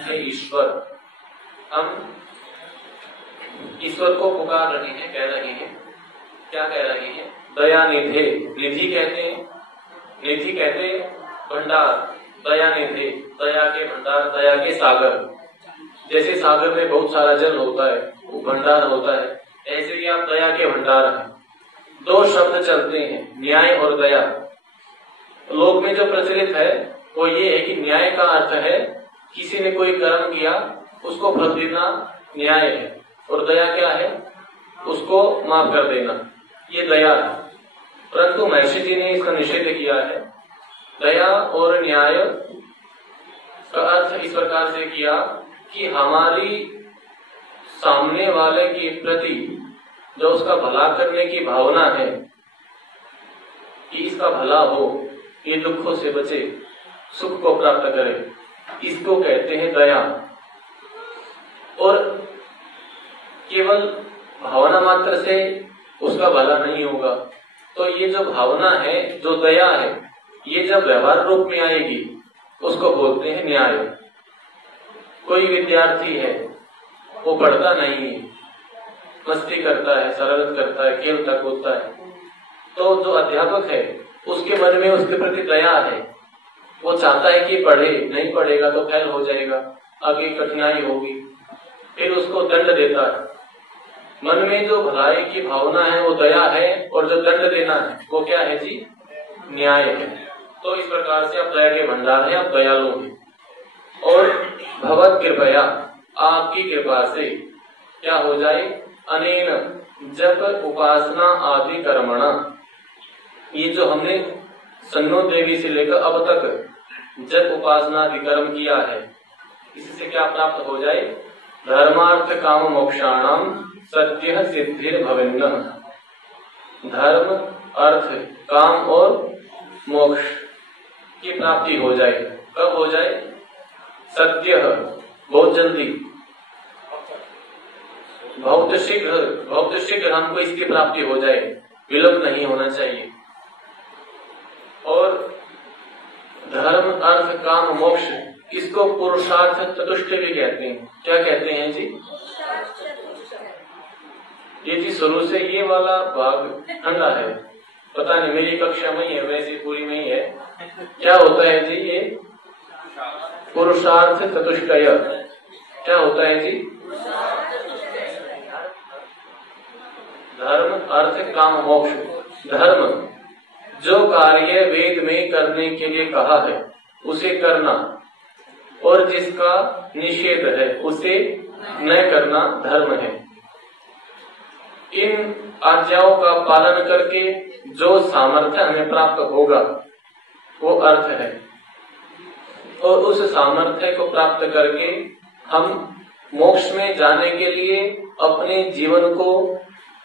हे ईश्वर, हम ईश्वर को पुकार रहे हैं, कह रहे हैं, क्या कह रहे हैं? दया निधे। निधि कहते हैं, निधि कहते भंडार, दया निधे, दया के भंडार, दया के सागर। जैसे सागर में बहुत सारा जल होता है, वो भंडार होता है, ऐसे ही आप दया के भंडार हैं। दो शब्द चलते हैं, न्याय और दया। लोक में जो प्रचलित है वो ये है कि न्याय का अर्थ है किसी ने कोई कर्म किया उसको फल देना न्याय है, और दया क्या है? उसको माफ कर देना, ये दया है। परंतु महर्षि जी ने इसका निषेध किया है। दया और न्याय का अर्थ इस प्रकार से किया कि हमारी सामने वाले के प्रति जो उसका भला करने की भावना है कि इसका भला हो, ये दुखों से बचे, सुख को प्राप्त करे, इसको कहते हैं दया। और केवल भावना मात्र से उसका भला नहीं होगा, तो ये जो भावना है, जो दया है, ये जब व्यवहार रूप में आएगी उसको बोलते हैं न्याय। कोई विद्यार्थी है, वो पढ़ता नहीं है, मस्ती करता है, शरारत करता है, खेलता कूदता है, तो जो अध्यापक है उसके मन में उसके प्रति दया है। वो चाहता है कि पढ़े, नहीं पढ़ेगा तो फेल हो जाएगा, आगे कठिनाई होगी, फिर उसको दंड देता है। मन में जो भलाई की भावना है वो दया है, और जो दंड देना है वो क्या है जी? न्याय है। तो इस प्रकार से आप दया के भंडार हैं, आप दयालु हैं। और भगवत कृपया, आपकी कृपा से क्या हो जाए? अनेन जप उपासना आदि कर्मणा, ये जो हमने सन्नो देवी से लेकर अब तक जप उपासना आदि कर्म किया है, इससे क्या प्राप्त हो जाए? धर्मार्थ काम मोक्षाणाम सत्य सिद्धिर भवेन्न। धर्म, अर्थ, काम और मोक्ष की प्राप्ति हो जाए। कब हो जाए? सत्य, बहुत जल्दी, बहुत शीघ्र हमको इसकी प्राप्ति हो जाए, विलंब नहीं होना चाहिए। और धर्म, अर्थ, काम, मोक्ष, इसको पुरुषार्थ चतुष्टय भी कहते हैं। क्या कहते हैं जी? ये जी शुरू से ये वाला भाग ठंडा है, पता नहीं मेरी कक्षा में ही है, वैसे पूरी में ही है। क्या होता है जी ये पुरुषार्थ चतुष्टय? क्या होता है जी? धर्म, अर्थ, काम, मोक्ष। धर्म, जो कार्य वेद में करने के लिए कहा है उसे करना, और जिसका निषेध है उसे न करना धर्म है। इन आज्ञाओं का पालन करके जो सामर्थ्य हमें प्राप्त होगा वो अर्थ है, और उस सामर्थ्य को प्राप्त करके हम मोक्ष में जाने के लिए, अपने जीवन को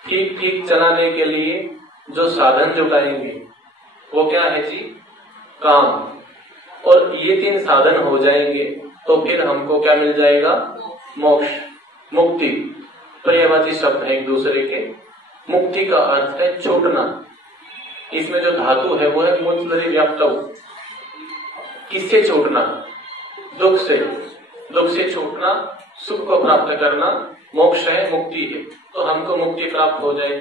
ठीक ठीक चलाने के लिए जो साधन जुटाएंगे वो क्या है जी? काम। और ये तीन साधन हो जाएंगे तो फिर हमको क्या मिल जाएगा? मोक्ष, मुक्ति। पर्यायवाची शब्द है एक दूसरे के। मुक्ति का अर्थ है छूटना। इसमें जो धातु है वो है मुच्चरी व्याप्त। किससे छूटना? दुख से। दुख से छूटना, सुख को प्राप्त करना मोक्ष है, मुक्ति है। तो हमको मुक्ति प्राप्त हो जाए,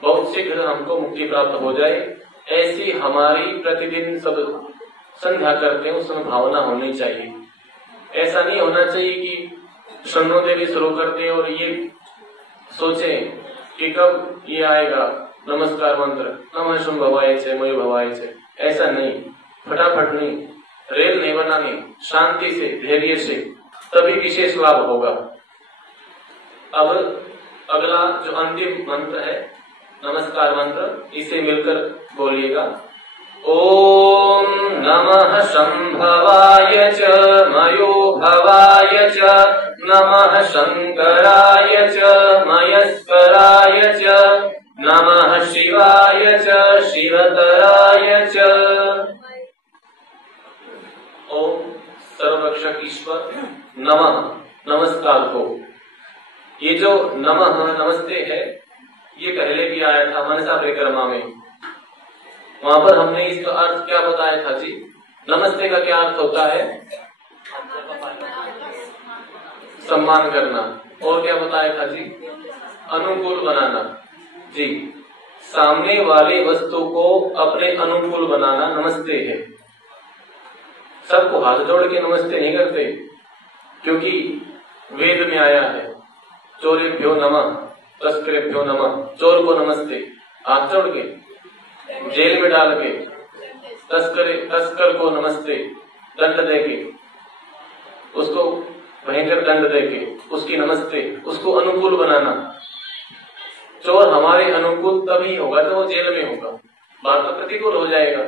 बहुत शीघ्र हमको मुक्ति प्राप्त हो जाए, ऐसी हमारी प्रतिदिन सब संध्या करते हैं उसमें भावना होनी चाहिए। ऐसा नहीं होना चाहिए कि शरणो देवी शुरू करते और ये सोचे कि कब ये आएगा नमस्कार मंत्र, नमः शुभ भवाय छे, मय भवाय छे। ऐसा नहीं, फटाफट नहीं, रेल नहीं बनानी, शांति से, धैर्य से, तभी विशेष लाभ होगा। अब अगला जो अंतिम मंत्र है नमस्कार मंत्र, इसे मिलकर बोलिएगा। ओम नमः शंभवाय च मयो भवाय च, नमः शंकराय च मयस्कराय च, नमः शिवाय च शिवतराय च। ओम सर्वरक्षक ईश्वर नमः, नमस्कार हो। ये जो नमः नमस्ते है ये पहले भी आया था मनसा परिक्रमा में। वहां पर हमने इसका अर्थ क्या बताया था जी? नमस्ते का क्या अर्थ होता है? सम्मान करना। और क्या बताया था जी? अनुकूल बनाना जी। सामने वाले वस्तु को अपने अनुकूल बनाना नमस्ते है। सबको हाथ जोड़ के नमस्ते नहीं करते, क्योंकि वेद में आया है चोरेभ्यो नमः तस्करेभ्यो नमः। चोर को नमस्ते हाथ जोड़ के, जेल में डाल के, तस्कर को नमस्ते दंड दे के, उसको भयंकर दंड दे के उसकी नमस्ते, उसको अनुकूल बनाना। चोर हमारे अनुकूल तभी होगा जब वो जेल में होगा, बात तो प्रतिकूल हो जाएगा,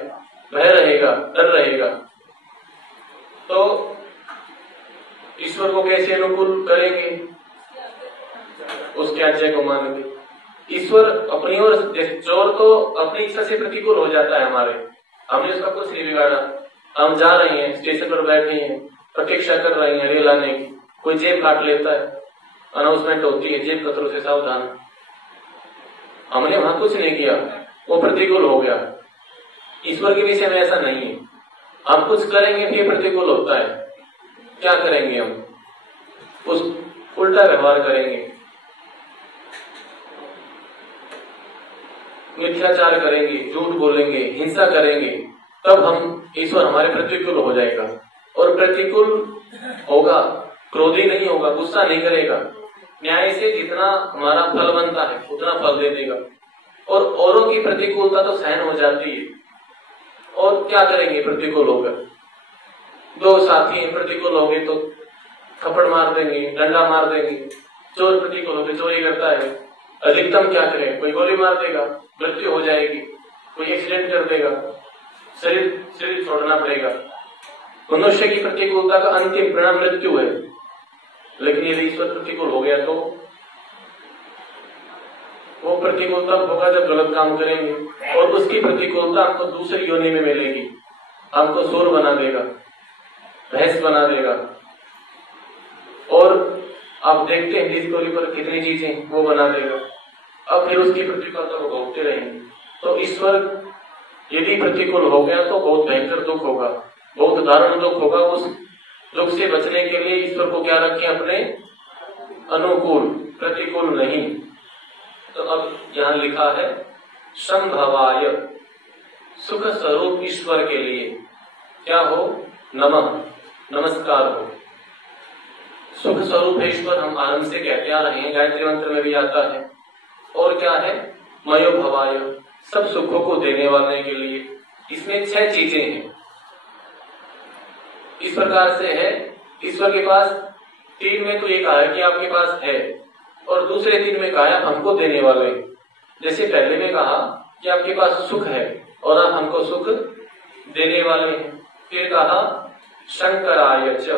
भय रहेगा, डर रहेगा। तो ईश्वर को कैसे अनुकूल करेंगे? उसके आज्ञा को मानेंगे। ईश्वर अपनी ओर, चोर तो अपनी इच्छा से प्रतिकूल हो जाता है हमारे, हमने उसका कुछ नहीं बिगाड़ा। हम जा रहे हैं, स्टेशन पर बैठे हैं, प्रतीक्षा कर रहे हैं रेल आने की, कोई जेब काट लेता है, अनाउंसमेंट होती है जेब कतरों से सावधान। हमने वहां कुछ नहीं किया, वो प्रतिकूल हो गया। ईश्वर के विषय में ऐसा नहीं है, हम कुछ करेंगे फिर प्रतिकूल होता है। क्या करेंगे? हम उस उल्टा व्यवहार करेंगे, मिथ्याचार करेंगे, झूठ बोलेंगे, हिंसा करेंगे, तब हम ईश्वर हमारे प्रतिकूल हो जाएगा। और प्रतिकूल होगा, क्रोधी नहीं होगा, गुस्सा नहीं करेगा, न्याय से जितना हमारा फल बनता है उतना फल दे देगा। और औरों की प्रतिकूलता तो सहन हो जाती है। और क्या करेंगे प्रतिकूल होकर? दो साथी प्रतिकूल हो गए तो थप्पड़ मार देंगे, डंडा मार देंगे। चोर प्रतिकूल होकर चोरी करता है, अधिकतम क्या करें? कोई गोली मार देगा, मृत्यु हो जाएगी, कोई एक्सीडेंट कर देगा, शरीर छोड़ना पड़ेगा। मनुष्य की प्रतिकूलता का अंतिम परिणाम मृत्यु है। लेकिन यदि ईश्वर प्रतिकूल हो गया तो वो प्रतिकूलता होगा जब गलत काम करेंगे, और उसकी प्रतिकूलता हमको दूसरी योनि में मिलेगी। हमको सूर बना देगा, भैंस बना देगा, और आप देखते हैं डिस्कवरी पर कितनी चीजें वो बना देगा। अब फिर उसकी प्रतिकूलता को भोगते रहेंगे। तो ईश्वर यदि प्रतिकूल हो गया तो बहुत भयंकर दुख होगा, बहुत दारुण दुख होगा। उस दुख से बचने के लिए ईश्वर को क्या रखें? अपने अनुकूल, प्रतिकूल नहीं। तो अब यहाँ लिखा है संभवाय, सुख स्वरूप ईश्वर के लिए क्या हो? नमः, नमस्कार हो। सुख स्वरूप है ईश्वर, हम आनंद से कहते आ रहे हैं, गायत्री मंत्र में भी आता है। और क्या है? मयो भवाय, सब सुखों को देने वाले के लिए। इसमें 6 चीजें हैं। इस प्रकार से है, ईश्वर के पास 3 में तो ये कहा है कि आपके पास है, और दूसरे 3 में कहा है हमको देने वाले। जैसे पहले में कहा कि आपके पास सुख है और आप हमको सुख देने वाले हैं। फिर कहा शंकराय च,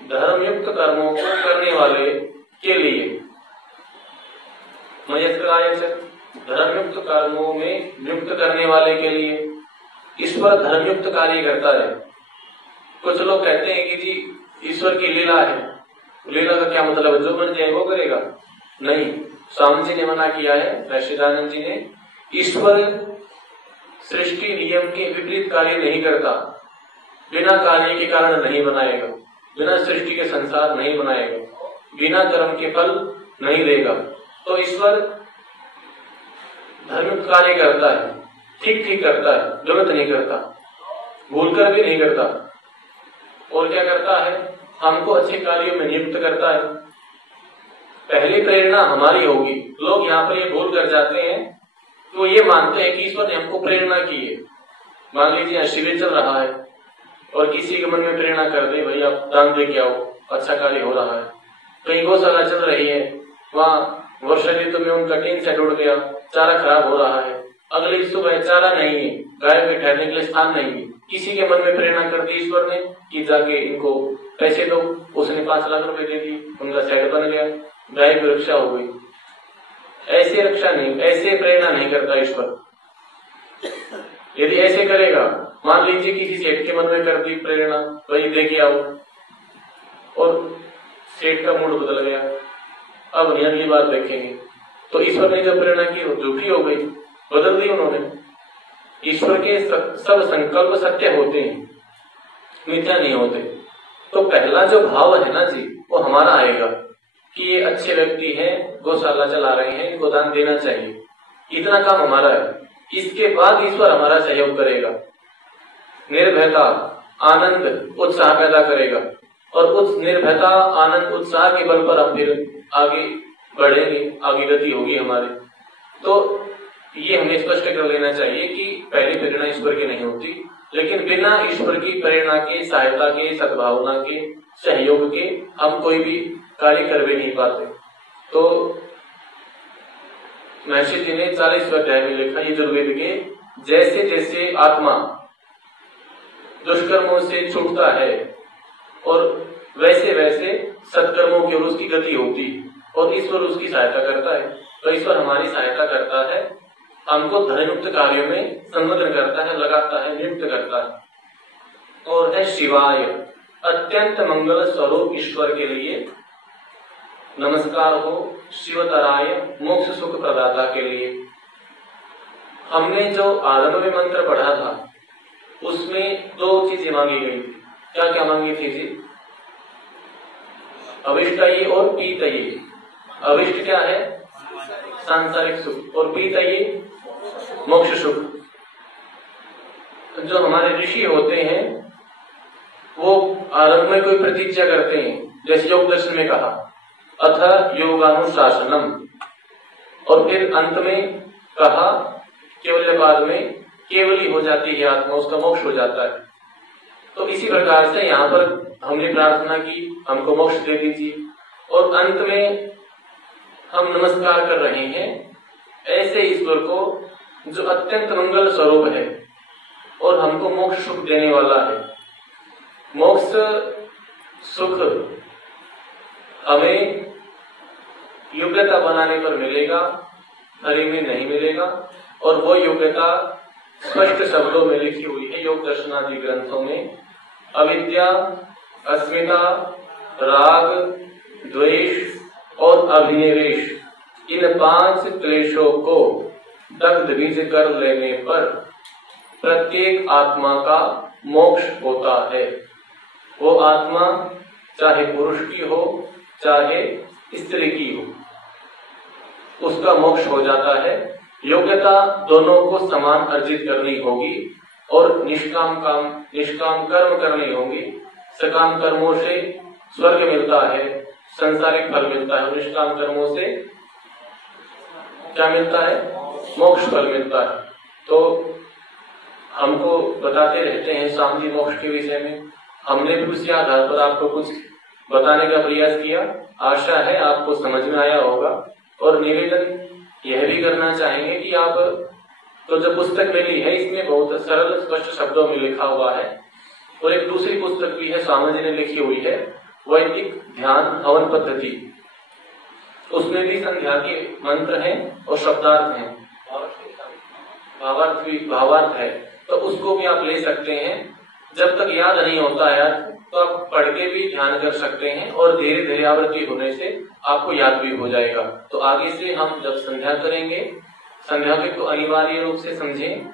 धर्मयुक्त कर्मों को करने वाले के लिए। मयस्कराय च, धर्मयुक्त कर्मों में नियुक्त करने वाले के लिए। ईश्वर धर्मयुक्त कार्य करता है। कुछ लोग कहते हैं कि जी ईश्वर की लीला है, लीला का क्या मतलब है? जो बन जाए वो करेगा? नहीं, स्वामी जी ने मना किया है, वैश्विदानंद जी ने। ईश्वर सृष्टि नियम के विपरीत कार्य नहीं करता, बिना कार्य के कारण नहीं बनाएगा, बिना सृष्टि के संसार नहीं बनाएगा, बिना कर्म के फल नहीं देगा। तो ईश्वर धर्मयुक्त कार्य करता है, ठीक ठीक करता है, गलत नहीं करता, भूलकर भी नहीं करता। और क्या करता है? हमको अच्छे कार्यों में नियुक्त करता है। पहली प्रेरणा हमारी होगी। लोग यहाँ पर ये भूल कर जाते हैं, तो ये मानते हैं कि ईश्वर ने हमको प्रेरणा की है। मान लीजिए शिविर चल रहा है और किसी के मन में प्रेरणा कर दे, भाई आप दान दे के आओ, अच्छा कार्य हो रहा है। कहीं गौशाला चल रही है, वहाँ वर्षा ऋतु में उनका टीन सेट उड़ गया, चारा खराब हो रहा है, अगली सुबह चारा नहीं है, गाय के ठहरने के लिए स्थान नहीं है। किसी के मन में प्रेरणा कर दी ईश्वर ने कि जाके इनको पैसे दो, उसने 5 लाख रुपए दे दी, उनका सेट बन गया, गाय की रक्षा हो गई। ऐसे रक्षा नहीं, ऐसे प्रेरणा नहीं करता ईश्वर। यदि ऐसे करेगा, मान लीजिए किसी सेठ के मन में कर दी प्रेरणा, वही दे के आओ, और सेठ का मूड बदल गया, अब अगली बार देखेंगे, तो ईश्वर ने जो प्रेरणा की वो झूठी हो गई, बदल दी उन्होंने। ईश्वर के सब संकल्प सत्य होते हैं, मिथ्या नहीं होते। तो पहला जो भाव है ना जी, वो हमारा आएगा कि ये अच्छे व्यक्ति हैं, गौशाला चला रहे हैं, इनको दान देना चाहिए, इतना काम हमारा है। इसके बाद ईश्वर हमारा सहयोग करेगा, निर्भयता, आनंद, उत्साह पैदा करेगा और उस निर्भयता, आनंद, उत्साह के बल पर हम फिर आगे बढ़ेंगे, आगे गति होगी हमारी। तो ये हमें स्पष्ट कर लेना चाहिए कि पहली प्रेरणा ईश्वर की नहीं होती, लेकिन बिना ईश्वर की प्रेरणा के, सहायता के, सद्भावना के, सहयोग के हम कोई भी कार्य कर भी नहीं पाते। तो महर्षि जी ने 40वें अध्याय में लिखा, यजुर्वेद के, जैसे जैसे आत्मा दुष्कर्मों से छूटता है और वैसे वैसे सत्कर्मों की ओर उसकी गति होती और ईश्वर उसकी सहायता करता है। तो ईश्वर हमारी सहायता करता है, हमको धर्मयुक्त कार्यों में संलग्न करता है, लगाता है, नियुक्त करता है। और है शिवाय, अत्यंत मंगल स्वरूप ईश्वर के लिए नमस्कार हो, शिवतराय, मोक्ष सुख प्रदाता के लिए। हमने जो आरंभ में मंत्र पढ़ा था उसमें 2 चीजें मांगी गई थी। क्या क्या मांगी थी जी? अविष्टये और पीतये। अविष्ट क्या है? सांसारिक सुख, और पीतये मोक्ष सुख। जो हमारे ऋषि होते हैं वो आरंभ में कोई प्रतिज्ञा करते हैं, जैसे योग दर्शन में कहा अथ योगानुशासनम, और फिर अंत में कहा केवल बाद में केवली हो जाती है आत्मा, उसका मोक्ष हो जाता है। तो इसी प्रकार से यहाँ पर हमने प्रार्थना की, हमको मोक्ष दे दीजिए, और अंत में हम नमस्कार कर रहे हैं ऐसे ईश्वर को जो अत्यंत मंगल स्वरूप है और हमको मोक्ष सुख देने वाला है। मोक्ष सुख हमें योग्यता बनाने पर मिलेगा, हरि में नहीं मिलेगा, और वो योग्यता स्पष्ट शब्दों में लिखी हुई है योग दर्शनादि ग्रंथों में। अविद्या, अस्मिता, राग, द्वेष और अभिनिवेश, इन 5 क्लेशों को दग्ध बीज कर लेने पर प्रत्येक आत्मा का मोक्ष होता है। वो आत्मा चाहे पुरुष की हो चाहे स्त्री की हो, उसका मोक्ष हो जाता है। योग्यता दोनों को समान अर्जित करनी होगी और निष्काम कर्म करनी होगी। सकाम कर्मों से स्वर्ग मिलता है, संसारिक फल मिलता है, निष्काम कर्मों से क्या मिलता है? मोक्ष फल मिलता है। तो हमको बताते रहते हैं स्वामी जी मोक्ष के विषय में, हमने भी उसी आधार पर आपको कुछ बताने का प्रयास किया। आशा है आपको समझ में आया होगा, और निवेदन यह भी करना चाहेंगे कि आप तो जो पुस्तक मिली है इसमें बहुत सरल स्पष्ट शब्दों में लिखा हुआ है, और एक दूसरी पुस्तक भी है स्वामी जी ने लिखी हुई है, वैदिक ध्यान हवन पद्धति। उसमें भी संध्या के मंत्र हैं और शब्दार्थ हैं, भावार्थ है, तो उसको भी आप ले सकते हैं। जब तक याद नहीं होता है तो आप पढ़ के भी ध्यान कर सकते हैं, और धीरे धीरे आवृत्ति होने से आपको याद भी हो जाएगा। तो आगे से हम जब संध्या करेंगे, संध्या के तो अनिवार्य रूप से समझें,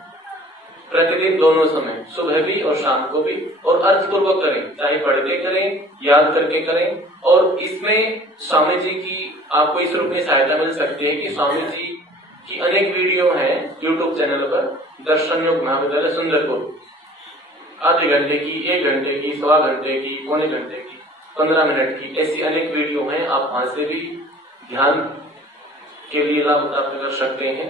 प्रतिदिन दोनों समय, सुबह भी और शाम को भी, और अर्थपूर्वक करें, चाहे पढ़ के करें, याद करके करें। और इसमें स्वामी जी की आपको इस रूप में सहायता मिल सकती है कि स्वामी जी की अनेक वीडियो हैं यूट्यूब चैनल पर, दर्शन योग महाविद्यालय सुंदरपुर, आधे घंटे की, 1 घंटे की, 1.25 घंटे की, पौने घंटे की, 15 मिनट की, ऐसी अनेक वीडियो हैं। आप वहां से भी ध्यान के लिए लाभ प्राप्त कर सकते हैं।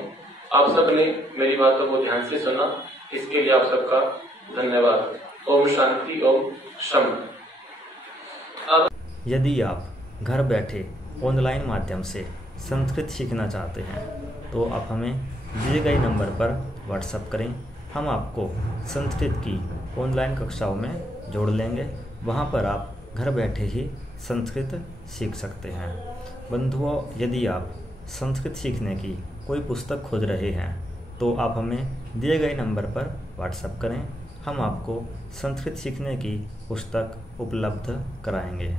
आप सबने मेरी बातों को ध्यान से सुना, इसके लिए आप सबका धन्यवाद। ओम शांति, ओम शम। यदि आप घर बैठे ऑनलाइन माध्यम से संस्कृत सीखना चाहते हैं तो आप हमें दिए गए नंबर पर व्हाट्सएप करें, हम आपको संस्कृत की ऑनलाइन कक्षाओं में जोड़ लेंगे। वहां पर आप घर बैठे ही संस्कृत सीख सकते हैं। बंधुओं, यदि आप संस्कृत सीखने की कोई पुस्तक खोज रहे हैं तो आप हमें दिए गए नंबर पर व्हाट्सएप करें, हम आपको संस्कृत सीखने की पुस्तक उपलब्ध कराएंगे।